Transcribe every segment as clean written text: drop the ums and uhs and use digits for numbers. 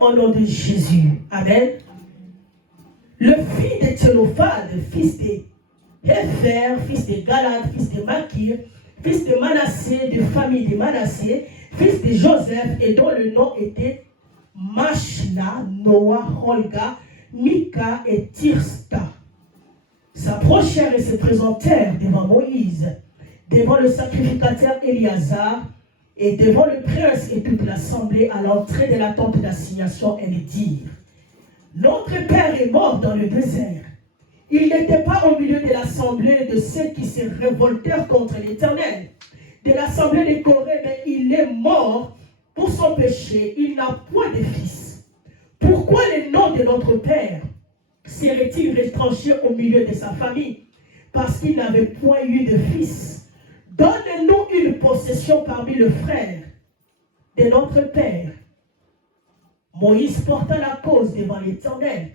Au nom de Jésus. Amen. Le fils de Thélophade, fils de Hépher, fils de Galad, fils de Makir, fils de Manassé, de famille de Manassé, fils de Joseph, et dont le nom était Machla, Noah, Holga, Mika et Tirsta, s'approchèrent et se présentèrent devant Moïse, devant le sacrificateur Éliazar, et devant le prince et toute l'assemblée à l'entrée de la tente d'assignation, et lui dirent: Notre père est mort dans le désert. Il n'était pas au milieu de l'assemblée de ceux qui se révoltèrent contre l'Éternel, de l'assemblée de Corée, mais il est mort pour son péché. Il n'a point de fils. Pourquoi le nom de notre père serait-il retranché au milieu de sa famille? Parce qu'il n'avait point eu de fils. Donne-nous une possession parmi les frères de notre père. Moïse porta la cause devant l'Éternel.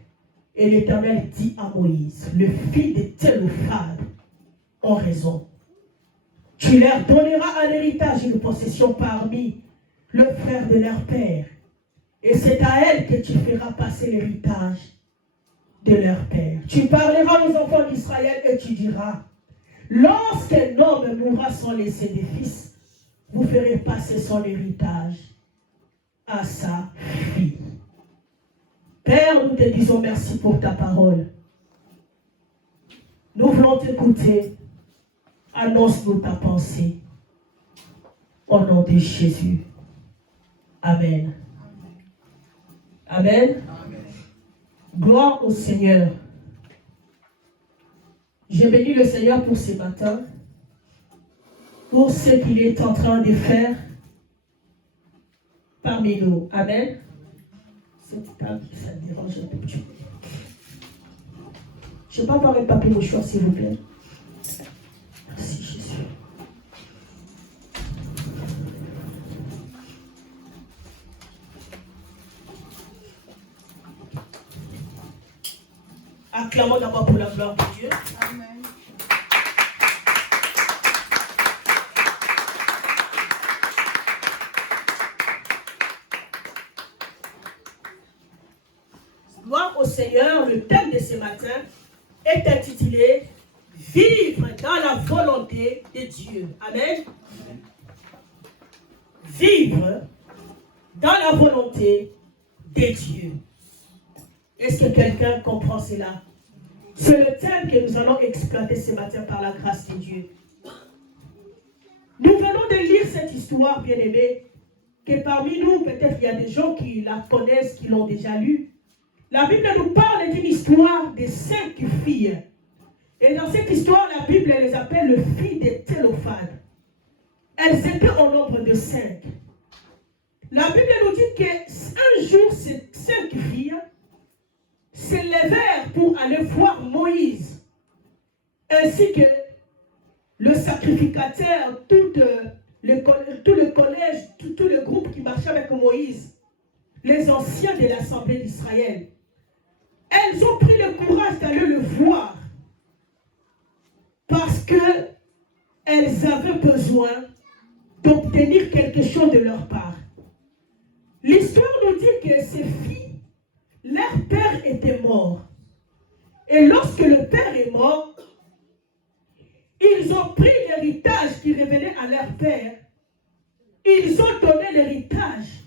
Et l'Éternel dit à Moïse: Le fils de Thélophade ont raison. Tu leur donneras un héritage, une possession parmi le frère de leur père. Et c'est à elle que tu feras passer l'héritage de leur père. Tu parleras aux enfants d'Israël et tu diras: Lorsqu'un homme mourra sans laisser de fils, vous ferez passer son héritage à sa fille. Père, nous te disons merci pour ta parole. Nous voulons t'écouter. Annonce-nous ta pensée. Au nom de Jésus. Amen. Amen. Amen. Gloire au Seigneur. Je bénis le Seigneur pour ce matin, pour ce qu'il est en train de faire parmi nous. Amen. Cette table, ça me dérange un peu. Je ne vais pas avoir un papier mouchoir, s'il vous plaît. Merci, Jésus. Acclamons d'abord pour la gloire de Dieu. Amen. Gloire au Seigneur. Le thème de ce matin est intitulé Vivre dans la volonté de Dieu. Amen. Vivre dans la volonté de Dieu. Est-ce que quelqu'un comprend cela? C'est le thème que nous allons exploiter ce matin par la grâce de Dieu. Nous venons de lire cette histoire, bien-aimée, que parmi nous, peut-être il y a des gens qui la connaissent, qui l'ont déjà lue. La Bible nous parle d'une histoire de 5 filles. Et dans cette histoire, la Bible les appelle le fils de Thélophade. Elles étaient au nombre de 5. La Bible nous dit qu'un jour, ces 5 filles se levèrent pour aller voir Moïse, ainsi que le sacrificateur, tout le collège, tout le groupe qui marchait avec Moïse, les anciens de l'Assemblée d'Israël. Elles ont pris le courage d'aller le voir parce qu'elles avaient besoin d'obtenir quelque chose de leur part. L'histoire nous dit que ces filles, leur père était mort. Et lorsque le père est mort, ils ont pris l'héritage qui revenait à leur père. Ils ont donné l'héritage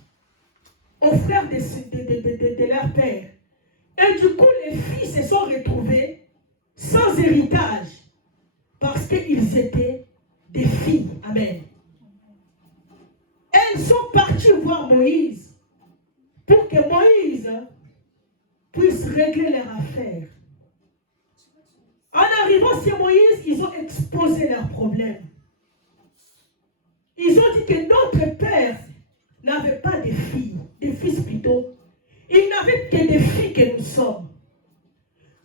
aux frères de leur père. Et du coup, les filles se sont retrouvées sans héritage parce qu'ils étaient des filles. Amen. Elles sont parties voir Moïse pour que Moïse puisse régler leurs affaires. En arrivant chez Moïse, ils ont exposé leurs problèmes. Ils ont dit que notre père n'avait pas de filles, des fils plutôt. Il n'avait que des filles que nous sommes.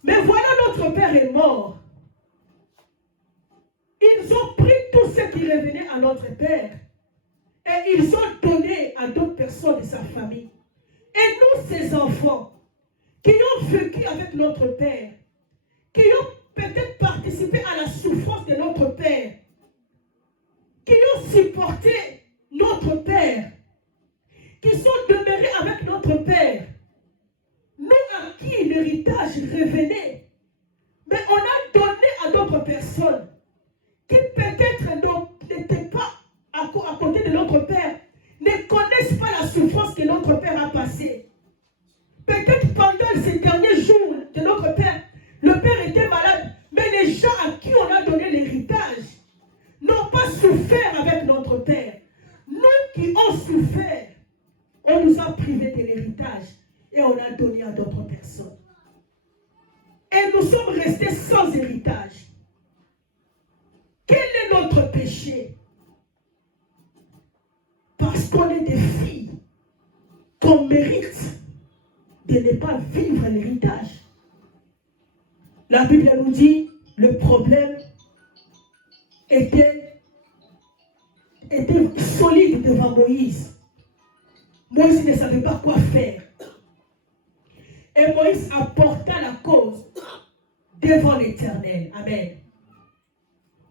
Mais voilà, notre père est mort. Ils ont pris tout ce qui revenait à notre père et ils ont donné à d'autres personnes de sa famille. Et nous, ces enfants, qui ont vécu avec notre père, qui ont peut-être participé à la souffrance de notre père, qui ont supporté notre père, qui sont demeurés avec notre Père, nous à qui l'héritage revenait, mais on a donné à d'autres personnes qui peut-être n'étaient pas à côté de notre Père, ne connaissent pas la souffrance que notre Père a passée. Peut-être pendant ces derniers jours de notre Père, le Père était malade, mais les gens à qui on a donné l'héritage n'ont pas souffert avec notre Père. Nous qui avons souffert, on nous a privés de l'héritage et on a donné à d'autres personnes. Et nous sommes restés sans héritage. Quel est notre péché? Parce qu'on est des filles qu'on mérite de ne pas vivre l'héritage. La Bible nous dit le problème était solide devant Moïse. Moïse ne savait pas quoi faire. Et Moïse apporta la cause devant l'Éternel. Amen.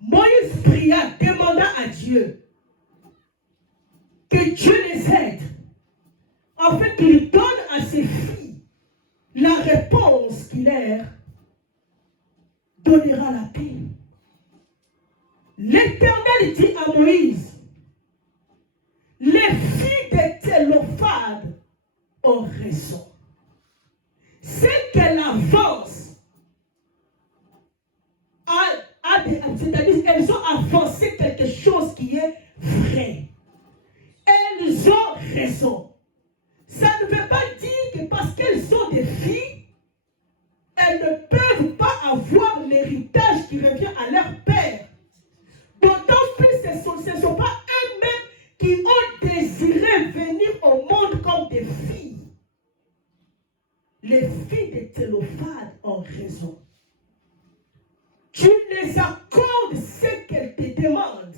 Moïse pria, demanda à Dieu que Dieu les aide, afin qu'il donne à ses filles la réponse qui leur donnera la paix. L'Éternel dit à Moïse, les filles de Thélophade ont raison. C'est qu'elle avance, c'est-à-dire elles ont avancé quelque chose qui est vrai. Elles ont raison. Ça ne veut pas dire que parce qu'elles sont des filles, elles ne peuvent pas avoir l'héritage qui revient à leur père. D'autant plus ce ne sont pas eux-mêmes qui ont désiré venir au monde comme des filles. Les filles de Thélophade ont raison. Tu les accordes ce qu'elles te demandent.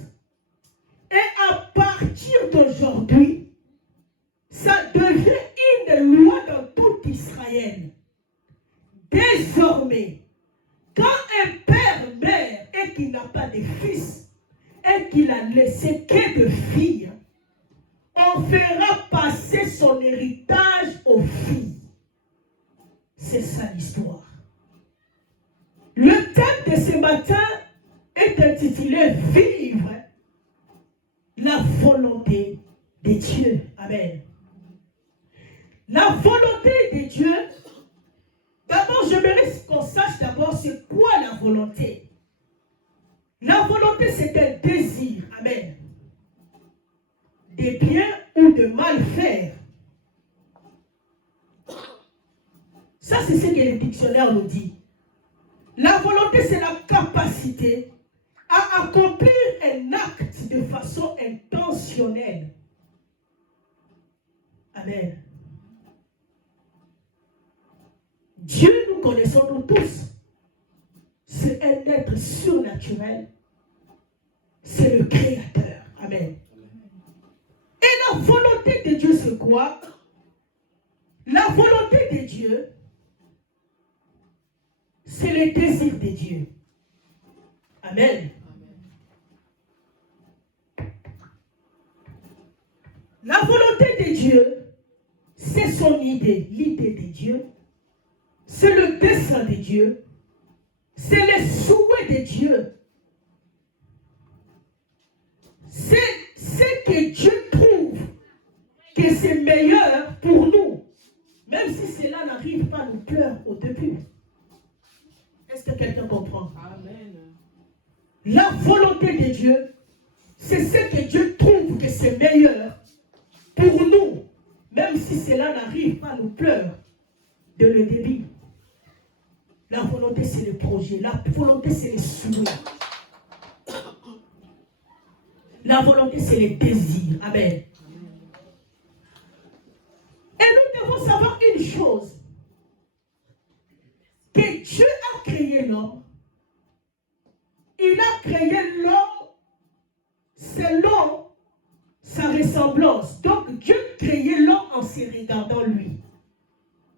Et à partir d'aujourd'hui, ça devient une loi dans tout Israël. Désormais, quand un père meurt et qu'il n'a pas de fils, et qu'il a laissé que de filles, on fera passer son héritage aux filles. C'est ça l'histoire. Le thème de ce matin est intitulé « Vivre la volonté de Dieu ». Amen. La volonté de Dieu, d'abord j'aimerais qu'on sache d'abord c'est quoi la volonté. La volonté c'est un désir, amen, de bien ou de mal faire. Ça c'est ce que le dictionnaire nous dit. La volonté c'est la capacité à accomplir un acte de façon intentionnelle. Amen. Dieu, nous connaissons nous tous. C'est un être surnaturel. C'est le Créateur. Amen. Et la volonté de Dieu, c'est quoi? La volonté de Dieu, c'est le désir de Dieu. Amen. La volonté de Dieu, c'est son idée, l'idée de Dieu. C'est le dessein de Dieu. C'est le souhait de Dieu. C'est ce que Dieu trouve que c'est meilleur pour nous. Même si cela n'arrive pas à nous plaire au début. Est-ce que quelqu'un comprend? Amen. La volonté de Dieu, c'est ce que Dieu trouve que c'est meilleur pour nous. Même si cela n'arrive pas à nous plaire de le début. La volonté, c'est le projet. La volonté, c'est le souhait. La volonté, c'est le désir. Amen. Et nous devons savoir une chose. Que Dieu a créé l'homme. Il a créé l'homme selon sa ressemblance. Donc, Dieu créait l'homme en se regardant lui.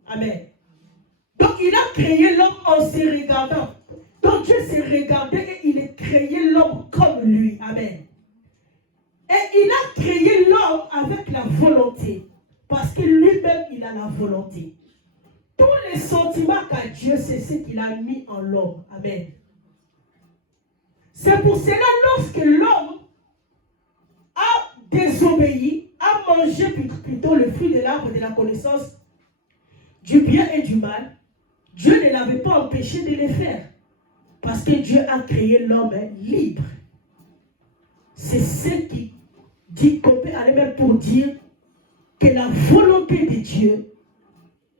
Amen. Donc, il a créé l'homme en se regardant. Donc, Dieu s'est regardé et il a créé l'homme comme lui. Amen. Et il a créé l'homme avec la volonté. Parce que lui-même, il a la volonté. Tous les sentiments qu'a Dieu, c'est ce qu'il a mis en l'homme. Amen. C'est pour cela, lorsque l'homme a désobéi, a mangé plutôt le fruit de l'arbre de la connaissance du bien et du mal, Dieu ne l'avait pas empêché de le faire. Parce que Dieu a créé l'homme libre. C'est ce qui dit qu'on peut aller même pour dire que la volonté de Dieu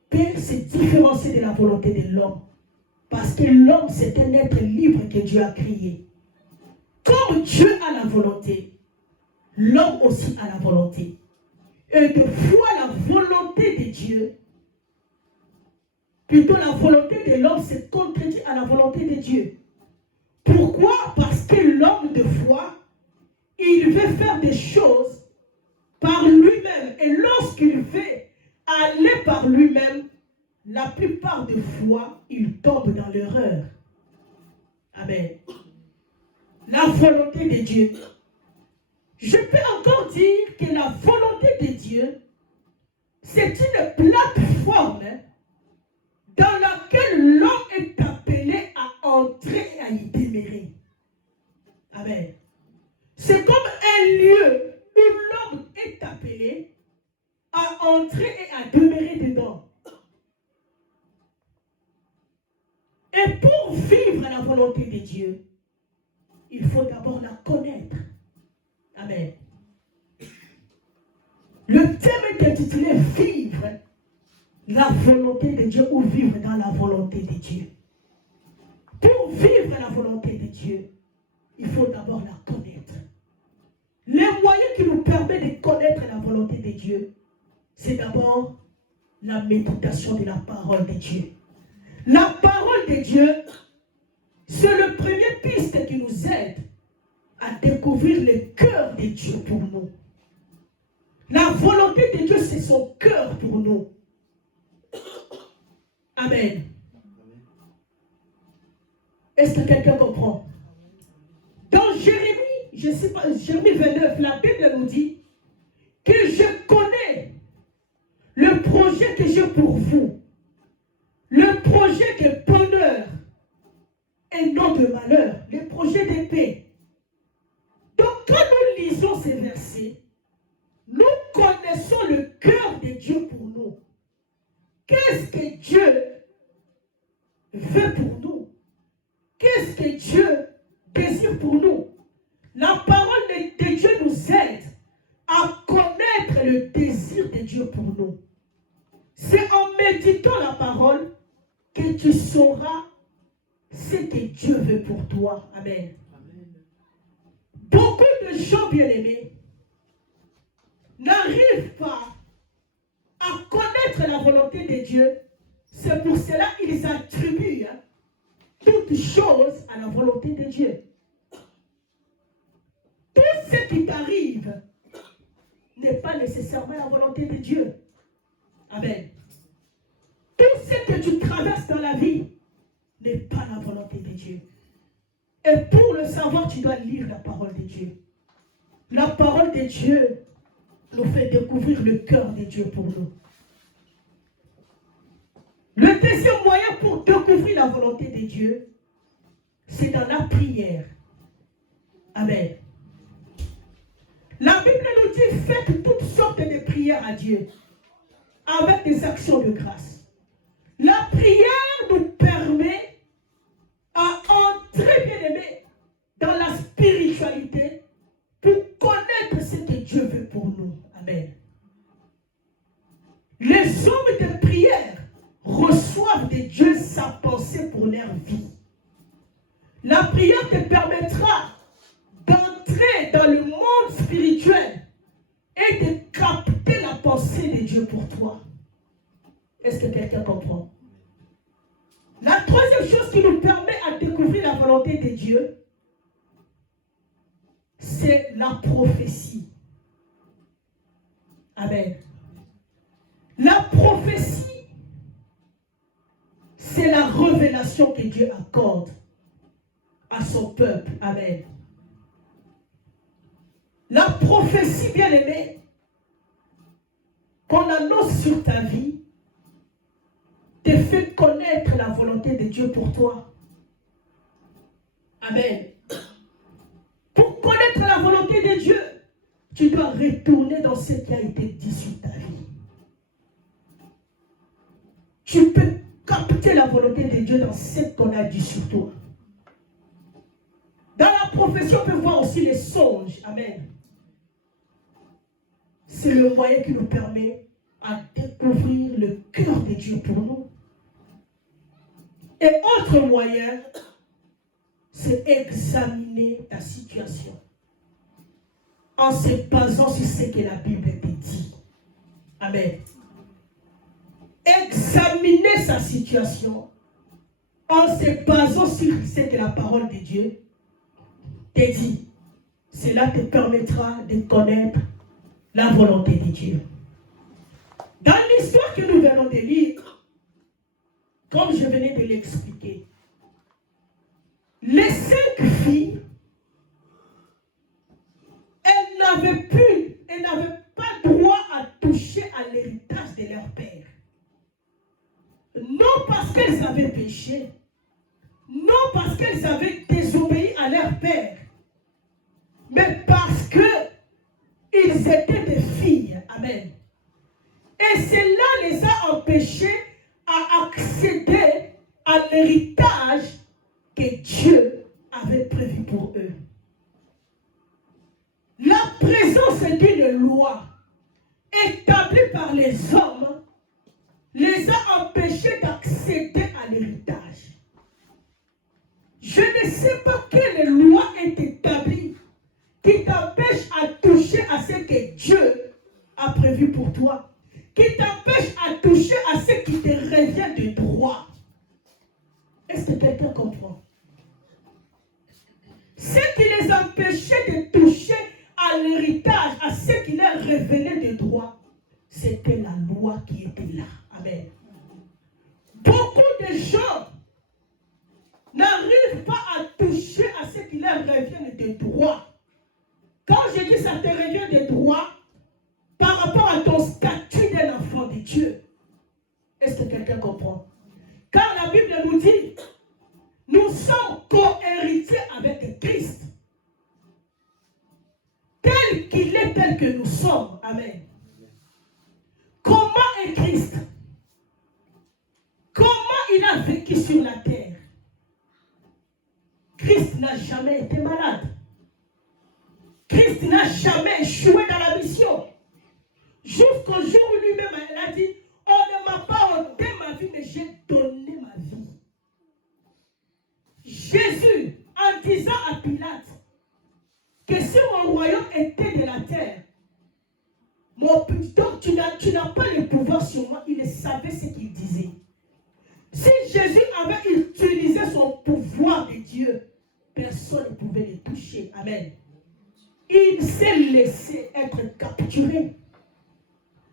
peut se différencier de la volonté de l'homme. Parce que l'homme, c'est un être libre que Dieu a créé. Comme Dieu a la volonté, l'homme aussi a la volonté. Et de fois la volonté de Dieu, plutôt la volonté de l'homme se contredit à la volonté de Dieu. Pourquoi? Parce que l'homme de foi, il veut faire des choses par lui-même. Et lorsqu'il veut aller par lui-même, la plupart des fois, il tombe dans l'erreur. Amen. La volonté de Dieu. Je peux encore dire que la volonté de Dieu, c'est une plateforme dans laquelle l'homme est appelé à entrer et à y demeurer. Amen. C'est comme un lieu où l'homme est appelé à entrer et à demeurer dedans. Et pour vivre la volonté de Dieu, il faut d'abord la connaître. Amen. Le thème est intitulé « Vivre la volonté de Dieu » ou « Vivre dans la volonté de Dieu ». Pour vivre la volonté de Dieu, il faut d'abord la connaître. Les moyens qui nous permettent de connaître la volonté de Dieu, c'est d'abord la méditation de la parole de Dieu. La parole de Dieu, c'est le premier piste qui nous aide à découvrir le cœur de Dieu pour nous. La volonté de Dieu, c'est son cœur pour nous. Amen. Est-ce que quelqu'un comprend? Dans Jérémie, je sais pas, Jérémie 29, la Bible nous dit que je connais le projet que j'ai pour vous. Le projet de bonheur et non de malheur. Le projet de paix. Donc quand nous lisons ces versets, nous connaissons le cœur de Dieu pour nous. Qu'est-ce que Dieu veut pour nous? Qu'est-ce que Dieu désire pour nous? La parole de Dieu nous aide à connaître le désir de Dieu pour nous. C'est en méditant la parole que tu sauras ce que Dieu veut pour toi. Amen. Amen. Beaucoup de gens bien-aimés n'arrivent pas à connaître la volonté de Dieu. C'est pour cela qu'ils attribuent toutes choses à la volonté de Dieu. Tout ce qui t'arrive n'est pas nécessairement la volonté de Dieu. Amen. Tout ce que tu traverses dans la vie n'est pas la volonté de Dieu. Et pour le savoir, tu dois lire la parole de Dieu. La parole de Dieu nous fait découvrir le cœur de Dieu pour nous. Le deuxième moyen pour découvrir la volonté de Dieu, c'est dans la prière. Amen. La Bible nous dit, faites toutes sortes de prières à Dieu, avec des actions de grâce. La prière nous permet à entrer, bien aimé, dans la spiritualité pour connaître ce que Dieu veut pour nous. Amen. Les hommes de prière reçoivent de Dieu sa pensée pour leur vie. La prière te permettra d'entrer dans le monde spirituel et de capter la pensée de Dieu pour toi. Est-ce que quelqu'un comprend? La troisième chose qui nous permet à découvrir la volonté de Dieu, c'est la prophétie. Amen. La prophétie, c'est la révélation que Dieu accorde à son peuple. Amen. La prophétie, bien aimée, qu'on annonce sur ta vie, te fait connaître la volonté de Dieu pour toi. Amen. Pour connaître la volonté de Dieu, tu dois retourner dans ce qui a été dit sur ta vie. Tu peux capter la volonté de Dieu dans ce qu'on a dit sur toi. Dans la prophétie, on peut voir aussi les songes. Amen. C'est le moyen qui nous permet à découvrir le cœur de Dieu pour nous. Et autre moyen, c'est examiner ta situation en se basant sur ce que la Bible te dit. Amen. Examiner sa situation en se basant sur ce que la parole de Dieu te dit. Cela te permettra de connaître la volonté de Dieu. Dans l'histoire que nous venons de lire, comme je venais de l'expliquer, les 5 filles, elles n'avaient pas droit à toucher à l'héritage de leur père. Non parce qu'elles avaient péché, non parce qu'elles avaient désobéi à leur père, mais parce qu'ils étaient des filles. Amen. Et cela les a empêchés à accéder à l'héritage que Dieu avait prévu pour eux. La présence d'une loi établie par les hommes les a empêchés d'accéder à l'héritage. Je ne sais pas quelle loi est établie qui t'empêche à toucher à ce que Dieu a prévu pour toi, qui t'empêche à toucher à ce qui te revient de droit. Est-ce que quelqu'un comprend? Ce qui les empêchait de toucher à l'héritage, à ce qui leur revenait de droit, c'était la loi qui était là. Amen. Beaucoup de gens n'arrivent pas à toucher à ce qui leur revient de droit. Quand je dis ça te revient de droit, par rapport à ton statut d'un enfant de Dieu. Est-ce que quelqu'un comprend? Car la Bible nous dit, nous sommes co-héritiers avec Christ. Tel qu'il est, tel que nous sommes. Amen. Comment est Christ? Comment il a vécu sur la terre? Christ n'a jamais été malade. Christ n'a jamais échoué dans la mission. Jusqu'au jour où lui-même il a dit, on ne m'a pas ôté ma vie, mais j'ai donné ma vie. Jésus, en disant à Pilate que si mon royaume était de la terre, donc tu n'as pas le pouvoir sur moi, il savait ce qu'il disait. Si Jésus avait utilisé son pouvoir de Dieu, personne ne pouvait le toucher. Amen. Il s'est laissé être capturé.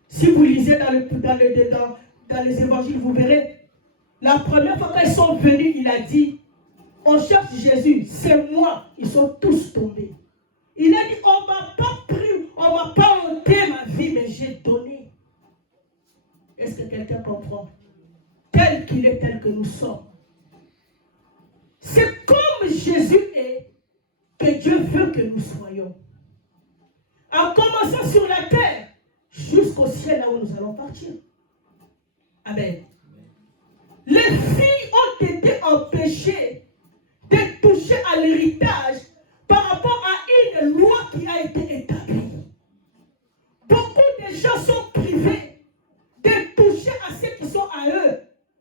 Si vous lisez dans les évangiles, vous verrez, la première fois qu'ils sont venus, il a dit, on cherche Jésus, c'est moi. Ils sont tous tombés. Il a dit, on ne m'a pas pris, on ne m'a pas ôté ma vie, mais j'ai donné. Est-ce que quelqu'un comprend? Tel qu'il est, tel que nous sommes. C'est comme Jésus est que Dieu veut que nous soyons. En commençant sur la terre, jusqu'au ciel, là où nous allons partir. Amen. Les filles ont été empêchées de toucher à l'héritage par rapport à une loi qui a été établie. Beaucoup de gens sont privés de toucher à ceux qui sont à eux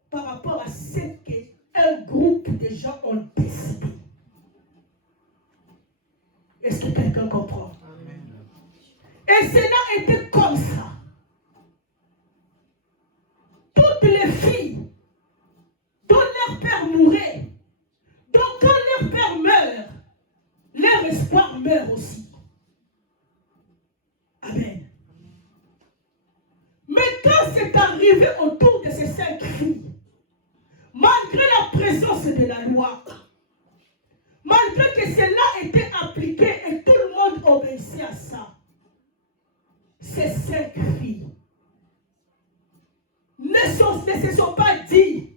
par rapport à ce qu'un groupe de gens ont décidé. Est-ce que quelqu'un comprend? Et cela était comme ça. Toutes les filles dont leur père mourait, donc quand leur père meurt, leur espoir meurt aussi. Amen. Mais quand c'est arrivé autour de ces 5 filles, malgré la présence de la loi, malgré que cela était appliqué et tout le monde obéissait à ça, ces 5 filles ne se sont pas dit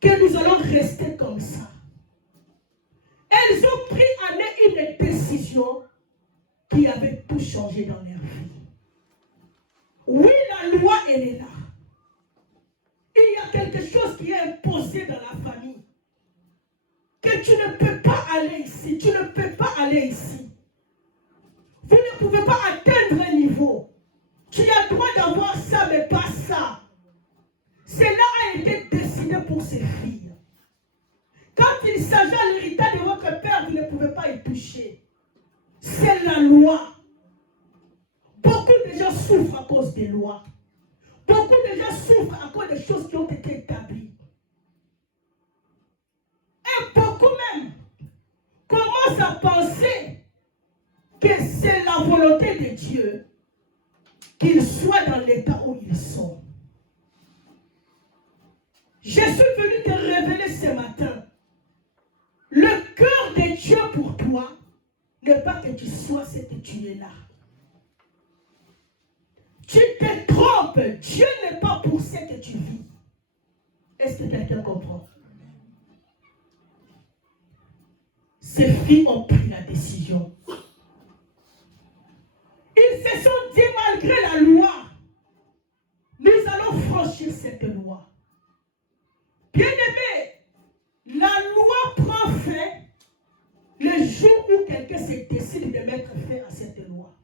que nous allons rester comme ça. Elles ont pris en elles une décision qui avait tout changé dans leur vie. Oui, la loi, elle est là. Il y a quelque chose qui est imposé dans la famille. Que tu ne peux pas aller ici, tu ne peux pas aller ici. Vous ne pouvez pas atteindre un niveau. Tu as le droit d'avoir ça, mais pas ça. Cela a été décidé pour ces filles. Quand il s'agit de l'héritage de votre père, vous ne pouvez pas y toucher. C'est la loi. Beaucoup de gens souffrent à cause des lois. Beaucoup de gens souffrent à cause des choses qui ont été établies. Et beaucoup même commencent à penser que c'est la volonté de Dieu qu'ils soient dans l'état où ils sont. Je suis venu te révéler ce matin. Le cœur de Dieu pour toi n'est pas que tu sois ce que tu es là. Tu te trompes. Dieu n'est pas pour ce que tu vis. Est-ce que quelqu'un comprend? Ces filles ont pris la décision. Ils se sont dit, malgré la loi, nous allons franchir cette loi. Bien-aimé, la loi prend fin le jour où quelqu'un se décide de mettre fin à cette loi.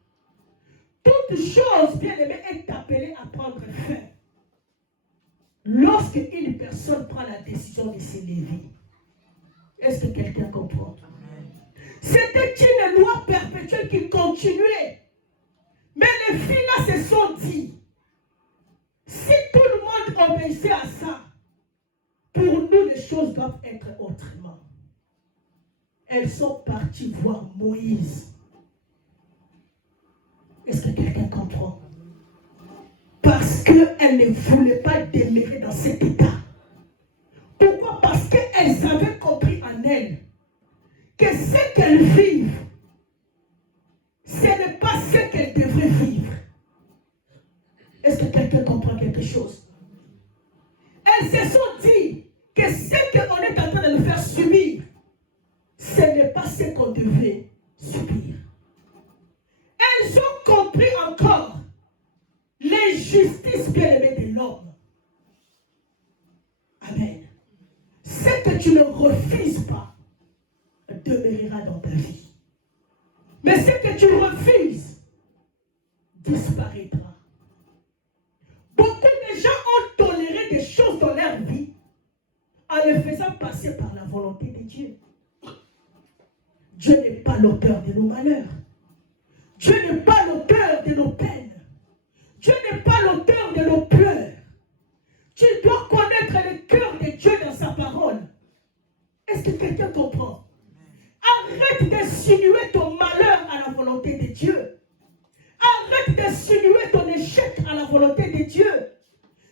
Toute chose, bien-aimé, est appelée à prendre fin lorsque une personne prend la décision de s'élever. Est-ce que quelqu'un comprend? C'était une loi perpétuelle qui continuait. Mais les filles là se sont dit, si tout le monde obéissait à ça, pour nous les choses doivent être autrement. Elles sont parties voir Moïse. Est-ce que quelqu'un comprend? Parce qu'elles ne voulaient pas demeurer dans cet état. Pourquoi? Parce qu'elles avaient compris en elles que ce qu'elles vivent, ce n'est pas ce qu'elles devraient vivre. Est-ce que quelqu'un comprend quelque chose? Elles se sont dit que ce qu'on est en train de nous faire subir, ce n'est pas ce qu'on devait subir. Elles ont compris encore l'injustice bien-aimée de l'homme. Amen. Ce que tu ne refuses pas demeurera dans ta vie. Mais ce que tu refuses disparaîtra. Beaucoup de gens ont toléré des choses dans leur vie en les faisant passer par la volonté de Dieu. Dieu n'est pas l'auteur de nos malheurs. Dieu n'est pas l'auteur de nos peines. Dieu n'est pas l'auteur de nos pleurs. Tu dois connaître le cœur de Dieu dans sa parole. Est-ce que quelqu'un comprend? Arrête d'insinuer ton malheur à la volonté de Dieu. Arrête d'insinuer ton échec à la volonté de Dieu.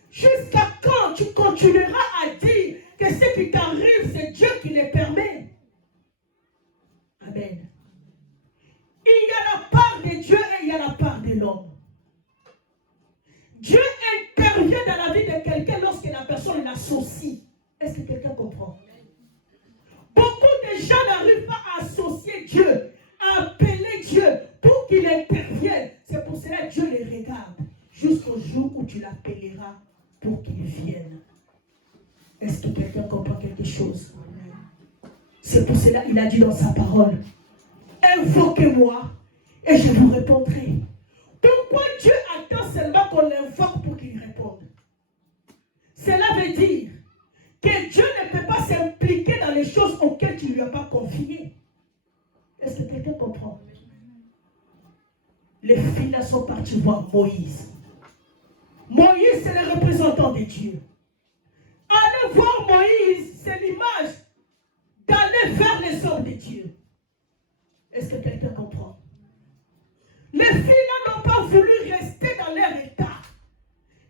Jusqu'à quand tu continueras à dire que ce qui t'arrive, c'est Dieu qui le permet? Amen. Il y a la part de Dieu et il y a la part de l'homme. Dieu intervient dans la vie de quelqu'un lorsque la personne l'associe. Est-ce que quelqu'un comprend? Beaucoup de gens n'arrivent pas à associer Dieu, à appeler Dieu pour qu'il intervienne. C'est pour cela que Dieu les regarde jusqu'au jour où tu l'appelleras pour qu'il vienne. Est-ce que quelqu'un comprend quelque chose? C'est pour cela qu'il a dit dans sa parole, invoquez-moi et je vous répondrai. Pourquoi Dieu attend seulement qu'on l'invoque pour qu'il réponde? Cela veut dire que Dieu ne peut pas s'impliquer dans les choses auxquelles tu ne lui as pas confié. Est-ce que quelqu'un comprend? Les filles là sont parties voir Moïse. Moïse, c'est le représentant de Dieu. Aller voir Moïse, c'est l'image d'aller vers les hommes de Dieu. Est-ce que quelqu'un comprend? Les filles là n'ont pas voulu rester dans leur état.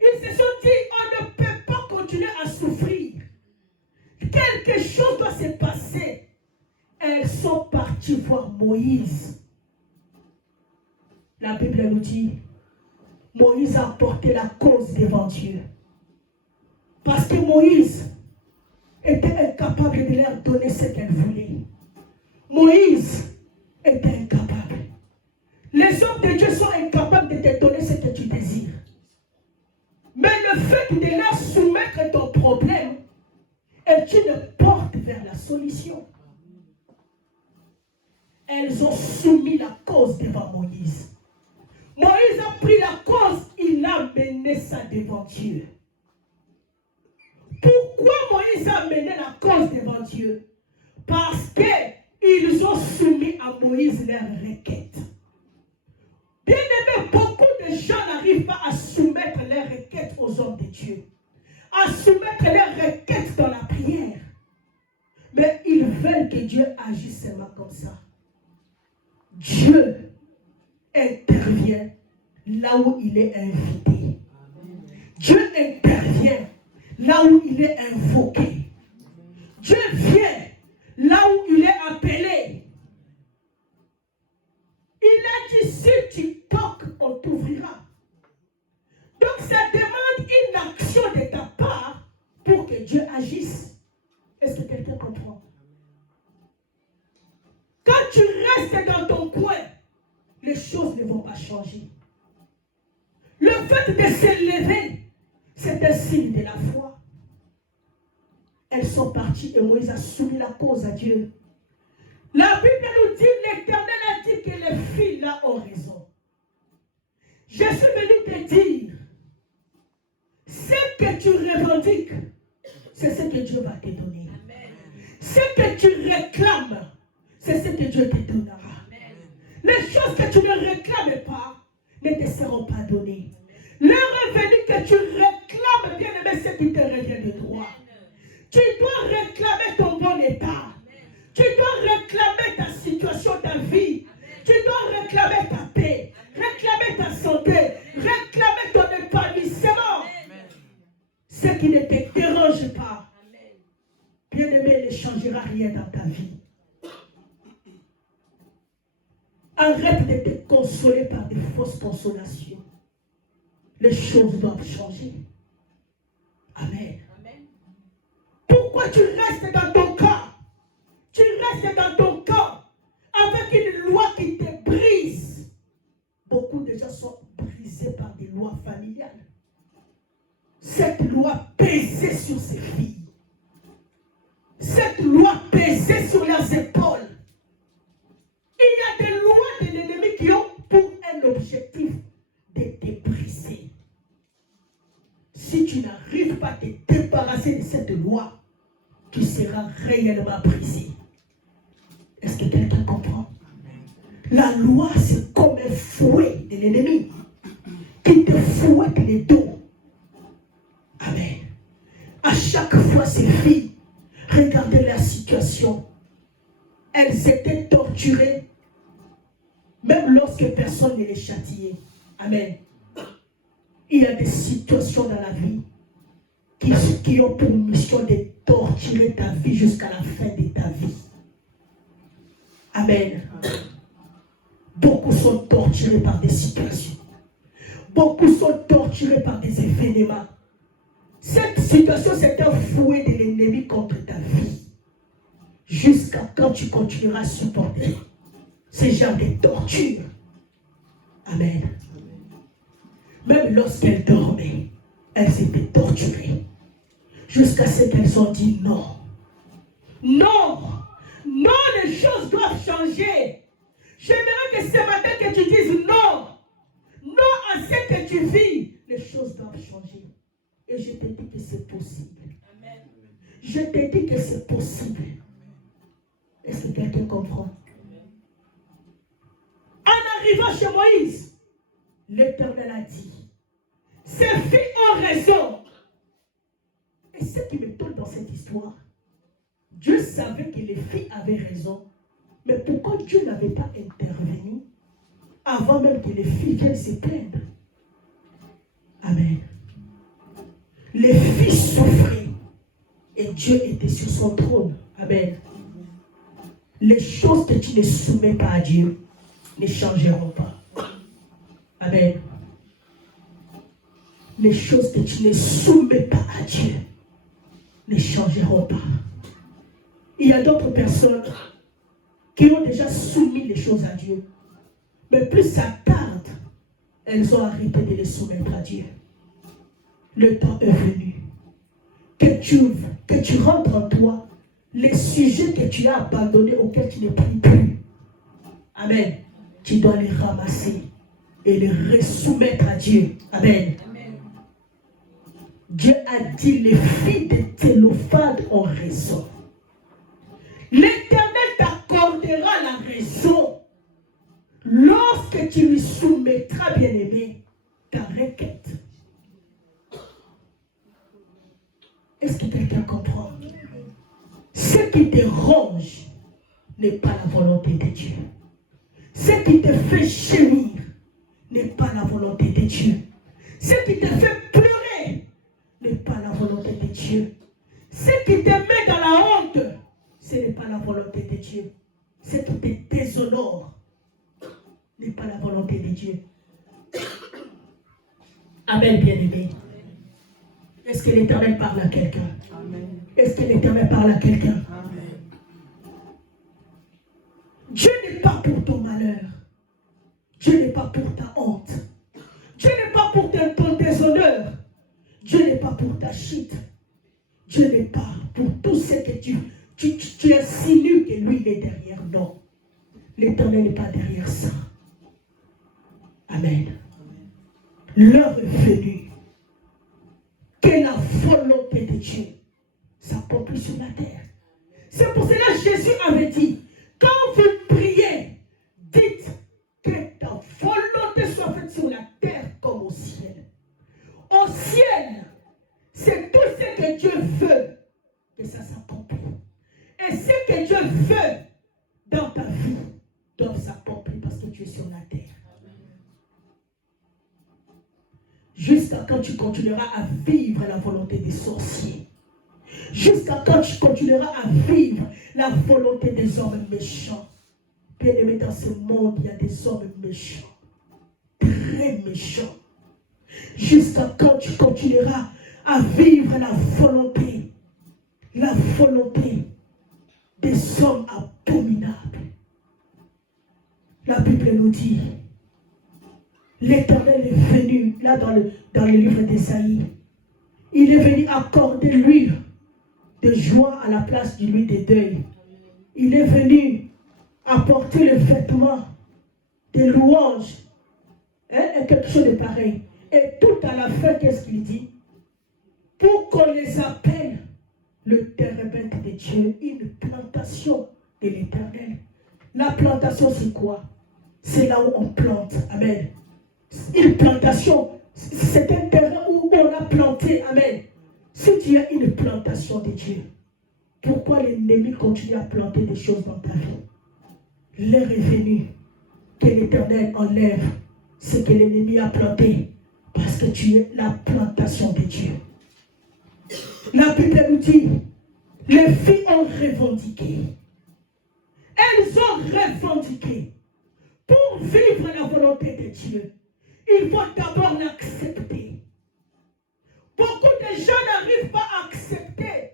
Ils se sont dit, on ne peut pas continuer à souffrir. Quelque chose doit se passer. Elles sont parties voir Moïse. La Bible nous dit, Moïse a porté la cause devant Dieu. Parce que Moïse était incapable de leur donner ce qu'elle voulait. Moïse était incapable. Les hommes de Dieu sont incapables de te donner ce que tu désires. Mais le fait de leur soumettre ton problème est une porte vers la solution. Elles ont soumis la cause devant Moïse. Moïse a pris la cause, il a mené ça devant Dieu. Pourquoi Moïse a mené la cause devant Dieu? Parce qu'ils ont soumis à Moïse leurs requêtes. Bien aimé, beaucoup de gens n'arrivent pas à soumettre leurs requêtes aux hommes de Dieu, à soumettre leurs requêtes dans la prière. Mais ils veulent que Dieu agisse seulement comme ça. Dieu intervient là où il est invité. Dieu intervient là où il est invoqué. Dieu vient là où il est appelé. Il a dit, si tu toques, on t'ouvrira. Donc ça demande une action de ta part pour que Dieu agisse. Est-ce que quelqu'un comprend? Quand tu restes dans ton coin, les choses ne vont pas changer. Le fait de s'élever, c'est un signe de la foi. Elles sont parties et Moïse a soumis la cause à Dieu. La Bible nous dit, l'Éternel a dit que les filles là ont raison. Je suis venu te dire, ce que tu revendiques, c'est ce que Dieu va te donner. Ce que tu réclames, c'est ce que Dieu te donnera. Les choses que tu ne réclames pas ne te seront pas données. Le revenu que tu réclames, bien aimé, c'est ce qui te revient de droit. Tu dois réclamer ton bon état. Tu dois réclamer ta situation, ta vie. Tu dois réclamer ta paix, réclamer ta santé, réclamer ton épanouissement. Ce qui ne te dérange pas, bien aimé, ne changera rien dans ta vie. Arrête de te consoler par des fausses consolations. Les choses doivent changer. Amen. Pourquoi tu restes dans ton cas? Tu restes dans ton cas avec une loi qui te brise. Beaucoup de gens sont brisés par des lois familiales. Cette loi pesait sur ses filles. Cette loi pesait sur leurs épaules. Il y a des lois de l'ennemi qui ont pour un objectif de te briser. Si tu n'arrives pas à te débarrasser de cette loi, tu seras réellement brisé. Est-ce que quelqu'un comprend? La loi, c'est comme un fouet de l'ennemi qui te fouette les dos. Amen. À chaque fois, ces filles, regardez leur situation. Elles étaient torturées, même lorsque personne ne les châtiait. Amen. Il y a des situations dans la vie qui ont pour mission de torturer ta vie jusqu'à la fin de ta vie. Amen. Beaucoup sont torturés par des situations. Beaucoup sont torturés par des événements. Cette situation, c'est un fouet de l'ennemi contre ta vie. Jusqu'à quand tu continueras à supporter ce genre de torture. Amen. Même lorsqu'elles dormaient, elles étaient torturées. Jusqu'à ce qu'elles ont dit non. Non. Non, les choses doivent changer. J'aimerais que ce matin que tu dises non. Non à ce que tu vis. Les choses doivent changer. Et je te dis que c'est possible. Amen. Je te dis que c'est possible. Est-ce que quelqu'un comprend? En arrivant chez Moïse, l'Éternel a dit, ces filles ont raison. Et ce qui me tombe dans cette histoire, Dieu savait que les filles avaient raison. Mais pourquoi Dieu n'avait pas intervenu avant même que les filles viennent se plaindre? Amen. Les filles souffraient et Dieu était sur son trône. Amen. Les choses que tu ne soumets pas à Dieu ne changeront pas. Amen. Les choses que tu ne soumets pas à Dieu ne changeront pas. Il y a d'autres personnes qui ont déjà soumis les choses à Dieu. Mais plus ça tarde, elles ont arrêté de les soumettre à Dieu. Le temps est venu que tu rentres en toi les sujets que tu as abandonnés, auxquels tu ne pries plus. Amen. Tu dois les ramasser et les resoumettre à Dieu. Amen. Dieu a dit, les filles de Thélophade ont raison. L'Éternel t'accordera la raison lorsque tu lui soumettras, bien-aimé, ta requête. Est-ce que quelqu'un comprend? Ce qui te ronge n'est pas la volonté de Dieu. Ce qui te fait gémir n'est pas la volonté de Dieu. Ce qui te fait pleurer n'est pas la volonté de Dieu. Ce qui te met dans la honte, ce n'est pas la volonté de Dieu. Ce qui te déshonore n'est pas la volonté de Dieu. Amen, bien-aimé. Est-ce que l'Éternel parle à quelqu'un? Est-ce que l'Éternel parle à quelqu'un? Dieu n'est pas pour ton malheur. Dieu n'est pas pour ta honte. Dieu n'est pas pour ton déshonneur. Dieu n'est pas pour ta chute. Dieu n'est pas pour tout ce que tu insinues que lui il est derrière. Non. L'Éternel n'est pas derrière ça. Amen. L'heure est venue que la volonté de Dieu s'accomplit sur la terre. C'est pour cela que Jésus avait dit, quand vous priez, dites que ta volonté soit faite sur la terre comme au ciel. Au ciel, c'est tout ce que Dieu veut que ça s'accomplit. Et ce que Dieu veut dans ta vie doit s'accomplir parce que tu es sur la terre. Jusqu'à quand tu continueras à vivre la volonté des sorciers. Jusqu'à quand tu continueras à vivre la volonté des hommes méchants. Bien-aimé, dans ce monde, il y a des hommes méchants. Très méchants. Jusqu'à quand tu continueras à vivre la volonté des hommes abominables. La Bible nous dit, l'Éternel est venu, là dans le livre d'Ésaïe, il est venu accorder l'huile de joie à la place de l'huile de deuil. Il est venu apporter le vêtement des louanges, et quelque chose de pareil. Et tout à la fin, qu'est-ce qu'il dit? Pour qu'on les appelle le térébinthe de Dieu, une plantation de l'Éternel. La plantation, c'est quoi? C'est là où on plante. Amen. Une plantation, c'est un terrain où on a planté. Amen. Si tu as une plantation de Dieu, pourquoi l'ennemi continue à planter des choses dans ta vie? L'heure est venue que l'Éternel enlève ce que l'ennemi a planté, parce que tu es la plantation de Dieu. La Bible nous dit, les filles ont revendiqué. Elles ont revendiqué. Pour vivre la volonté de Dieu, il faut d'abord l'accepter. Beaucoup de gens n'arrivent pas à accepter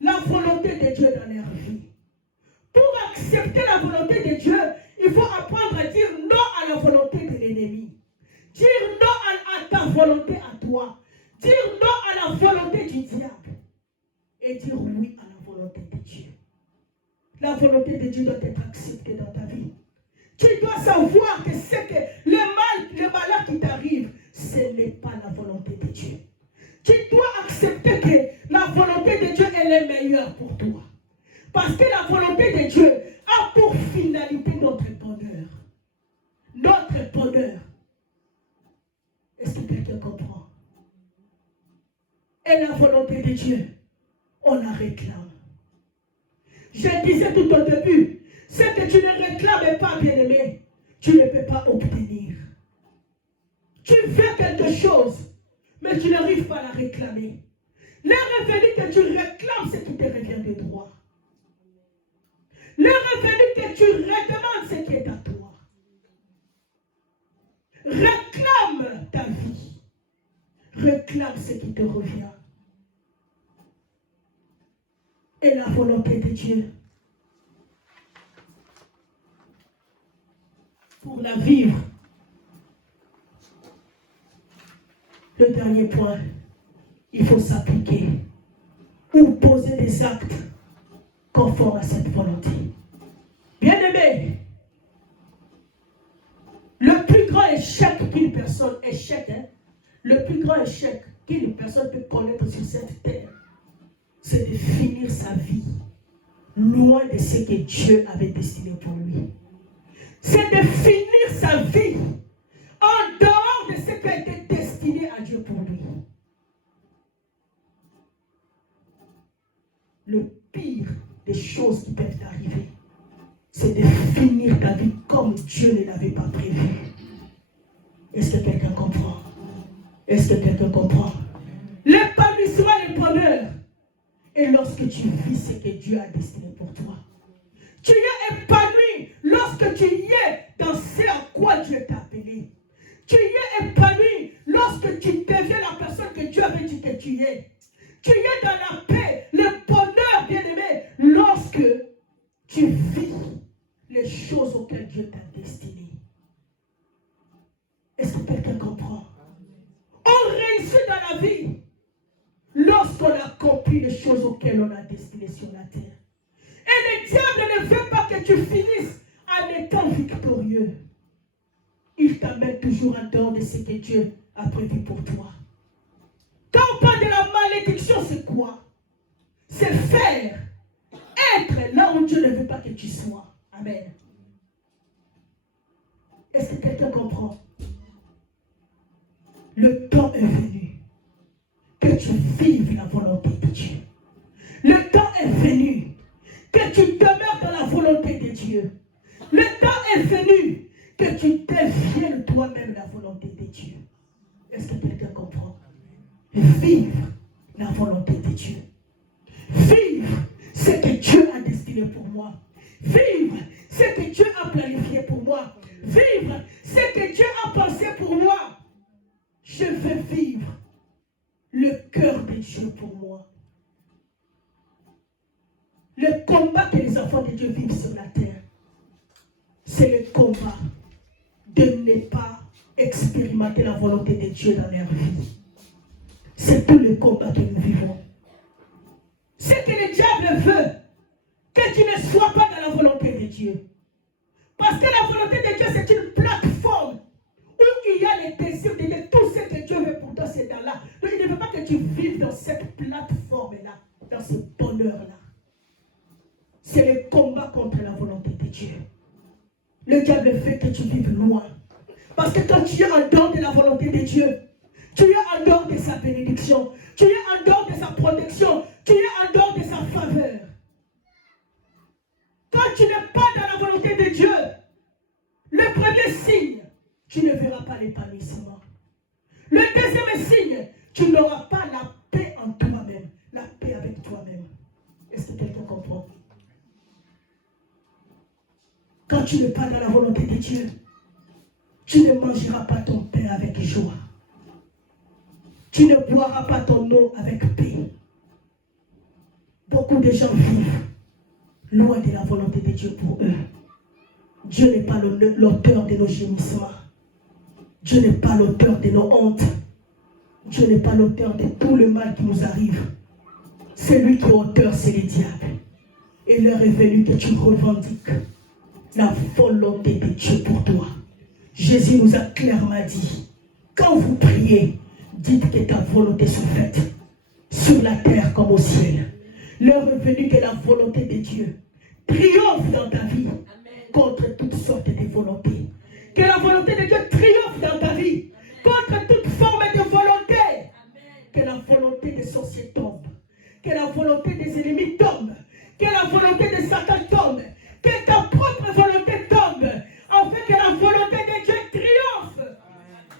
la volonté de Dieu dans leur vie. Pour accepter la volonté de Dieu, il faut apprendre à dire non à la volonté de l'ennemi. Dire non à ta volonté à toi. Dire non à la volonté du diable. Et dire oui à la volonté de Dieu. La volonté de Dieu doit être acceptée dans ta vie. Tu dois savoir que c'est que le malheur qui t'arrive, ce n'est pas la volonté de Dieu. Tu dois accepter que la volonté de Dieu, elle est meilleure pour toi. Parce que la volonté de Dieu a pour finalité notre bonheur. Notre bonheur. Est-ce que quelqu'un comprend? Et la volonté de Dieu, on la réclame. Je disais tout au début, ce que tu ne réclames pas, bien-aimé, tu ne peux pas obtenir. Tu veux quelque chose, mais tu n'arrives pas à la réclamer. L'heure est venue que tu réclames ce qui te revient de droit. L'heure est venue que tu redemandes ce qui est à toi. Réclame ta vie. Réclame ce qui te revient. est la volonté de Dieu? Pour la vivre, le dernier point, il faut s'appliquer ou poser des actes conformes à cette volonté. Bien-aimé, le plus grand échec qu'une personne, le plus grand échec qu'une personne peut connaître sur cette terre, c'est de finir sa vie loin de ce que Dieu avait destiné pour lui. C'est de finir sa vie en dehors de ce qui a été destiné à Dieu pour lui. Le pire des choses qui peuvent arriver, c'est de finir ta vie comme Dieu ne l'avait pas prévu. Est-ce que quelqu'un comprend? Est-ce que quelqu'un comprend? L'épanouissement et le bonheur est lorsque tu vis ce que Dieu a destiné pour toi. Tu es épanoui lorsque tu y es dans ce à quoi Dieu t'a appelé. Tu y es épanoui lorsque tu deviens la personne que Dieu avait dit que tu es. Tu y es dans la paix, le bonheur, bien-aimé, lorsque tu vis les choses auxquelles Dieu t'a destiné. Est-ce que quelqu'un comprend? On réussit dans la vie lorsqu'on accomplit les choses auxquelles on a destiné sur la terre. Et le diable ne veut pas que tu finisses en étant victorieux. Il t'amène toujours en dehors de ce que Dieu a prévu pour toi. Quand on parle de la malédiction, c'est quoi? C'est faire, être là où Dieu ne veut pas que tu sois. Amen. Est-ce que quelqu'un comprend? Le temps est venu que tu vives la volonté de Dieu. Le temps est venu que tu demeures dans la volonté de Dieu. Le temps est venu que tu deviennes toi-même la volonté de Dieu. Est-ce que quelqu'un comprend? Vivre la volonté de Dieu. Vivre ce que Dieu a destiné pour moi. Vivre ce que Dieu a planifié pour moi. Vivre ce que Dieu a pensé pour moi. Je veux vivre le cœur de Dieu pour moi. Le combat que les enfants de Dieu vivent sur la terre, c'est le combat de ne pas expérimenter la volonté de Dieu dans leur vie. C'est tout le combat que nous vivons. C'est que le diable veut que tu ne sois pas dans la volonté de Dieu. Parce que la volonté de Dieu, c'est une plateforme où il y a les désirs de Dieu. Tout ce que Dieu veut pour toi, c'est dans là. Donc, il ne veut pas que tu vives dans cette plateforme-là, dans ce bonheur-là. C'est le combat contre la volonté de Dieu. Le diable veut que tu vives loin. Parce que quand tu es en dehors de la volonté de Dieu, tu es en dehors de sa bénédiction, tu es en dehors de sa protection, tu es en dehors de sa faveur. Quand tu n'es pas dans la volonté de Dieu, le premier signe, tu ne verras pas l'épanouissement. Le deuxième signe, tu n'auras pas la paix en toi-même, la paix avec toi-même. Est-ce que quelqu'un comprend? Quand tu n'es pas dans la volonté de Dieu, tu ne mangeras pas ton pain avec joie. Tu ne boiras pas ton eau avec paix. Beaucoup de gens vivent loin de la volonté de Dieu pour eux. Dieu n'est pas l'auteur de nos gémissements. Dieu n'est pas l'auteur de nos hontes. Dieu n'est pas l'auteur de tout le mal qui nous arrive. C'est lui qui est auteur, c'est le diable. Et l'heure est venue que tu revendiques la volonté de Dieu pour toi. Jésus nous a clairement dit, quand vous priez, dites que ta volonté soit faite sur la terre comme au ciel. L'heure est venue que la volonté de Dieu triomphe dans ta vie contre toutes sortes de volontés. Que la volonté de Dieu triomphe dans ta vie contre toute forme de volonté. Que la volonté des sorciers tombe. Que la volonté des ennemis tombe. Que la volonté de Satan tombe. Que ta propre volonté tombe. Afin que la volonté de Dieu triomphe.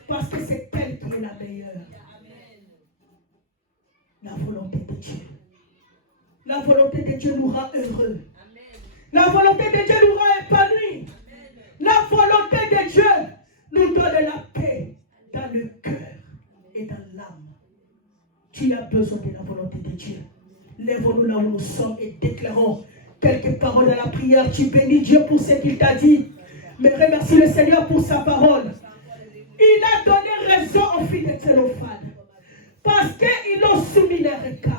Parce que c'est elle qui est la meilleure. La volonté de Dieu. La volonté de Dieu nous rend heureux. La volonté de Dieu nous rend épanouis. La volonté de Dieu nous donne la paix dans le cœur et dans l'âme. Tu as besoin de la volonté de Dieu. Lève-nous là où nous sommes et déclarons quelques paroles dans la prière. Tu bénis Dieu pour ce qu'il t'a dit. Mais remercie le Seigneur pour sa parole. Il a donné raison aux filles de Thélophane. Parce qu'ils l'ont soumis à Reka.